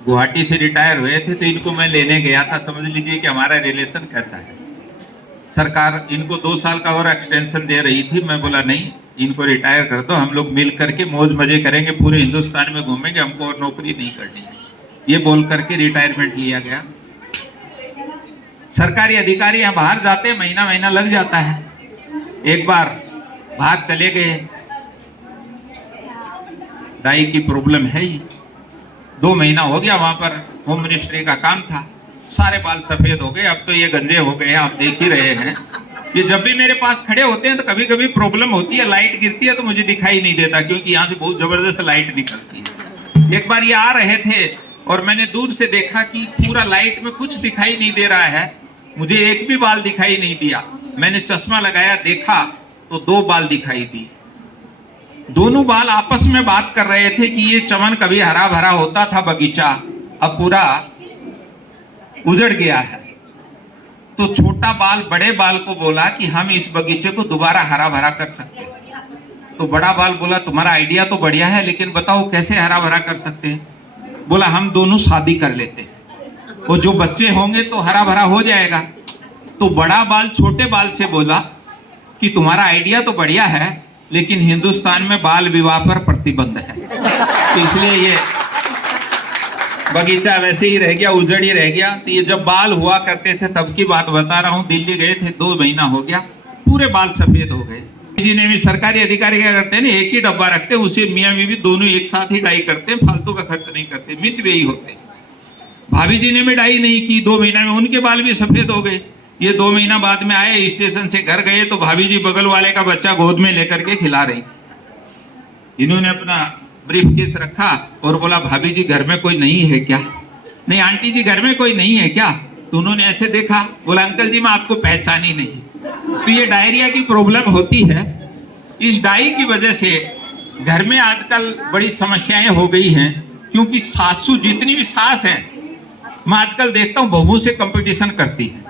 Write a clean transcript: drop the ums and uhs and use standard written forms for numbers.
गुवाहाटी से रिटायर हुए थे, तो इनको मैं लेने गया था। समझ लीजिए कि हमारा रिलेशन कैसा है। सरकार इनको 2 साल का और एक्सटेंशन दे रही थी। मैं बोला नहीं, इनको रिटायर कर दो, हम लोग मिल करके मौज मजे करेंगे, पूरे हिंदुस्तान में घूमेंगे, हमको और नौकरी नहीं करनी है। ये बोल करके रिटायरमेंट लिया गया। सरकारी अधिकारी यहाँ बाहर जाते हैं, महीना महीना लग जाता है। एक बार बाहर चले गए, डाई की प्रॉब्लम है ही। 2 महीना हो गया, वहां पर होम मिनिस्ट्री का काम था। सारे बाल सफेद हो गए, अब तो ये गंजे हो गए, आप देख ही रहे हैं। ये जब भी मेरे पास खड़े होते हैं तो कभी कभी प्रॉब्लम होती है, लाइट गिरती है तो मुझे दिखाई नहीं देता, क्योंकि यहाँ से बहुत जबरदस्त लाइट निकलती है। एक बार ये आ रहे थे और मैंने दूर से देखा कि पूरा लाइट में कुछ दिखाई नहीं दे रहा है, मुझे एक भी बाल दिखाई नहीं दिया। मैंने चश्मा लगाया, देखा तो 2 बाल दिखाई दी। दोनों बाल आपस में बात कर रहे थे कि ये चमन कभी हरा भरा होता था बगीचा, अब पूरा उजड़ गया है। तो छोटा बाल बड़े बाल को बोला कि हम इस बगीचे को दोबारा हरा भरा कर सकते हैं। तो बड़ा बाल बोला तुम्हारा आइडिया तो बढ़िया है, लेकिन बताओ कैसे हरा भरा कर सकते हैं। बोला हम दोनों शादी कर लेते हैं, और जो बच्चे होंगे तो हरा भरा हो जाएगा। तो बड़ा बाल छोटे बाल से बोला कि तुम्हारा आइडिया तो बढ़िया है, लेकिन हिंदुस्तान में बाल विवाह पर प्रतिबंध है, तो इसलिए ये बगीचा वैसे ही रह गया, उजड़ ही रह गया। तो ये जब बाल हुआ करते थे तब की बात बता रहा हूँ। दिल्ली गए थे, 2 महीना हो गया, पूरे बाल सफेद हो गए। जी ने भी सरकारी अधिकारी क्या करते हैं ना, एक ही डब्बा रखते हैं, उसे मियाँ बीवी दोनों एक साथ ही डाई करते हैं, फालतू का खर्च नहीं करते, मितव्ययी होते। भाभी जी ने भी डाई नहीं की, 2 महीना में उनके बाल भी सफेद हो गए। ये 2 महीना बाद में आए, स्टेशन से घर गए तो भाभी जी बगल वाले का बच्चा गोद में लेकर के खिला रही। इन्होंने अपना ब्रीफ केस रखा और बोला भाभी जी घर में कोई नहीं है क्या? नहीं आंटी जी घर में कोई नहीं है क्या? तो उन्होंने ऐसे देखा, बोला अंकल जी मैं आपको पहचानी नहीं। तो ये डायरिया की प्रॉब्लम होती है। इस डाई की वजह से घर में आजकल बड़ी समस्याएं हो गई हैं, क्योंकि सासू जितनी भी सास हैं, मैं आजकल देखता हूँ बहुओं से कंपटीशन करती है।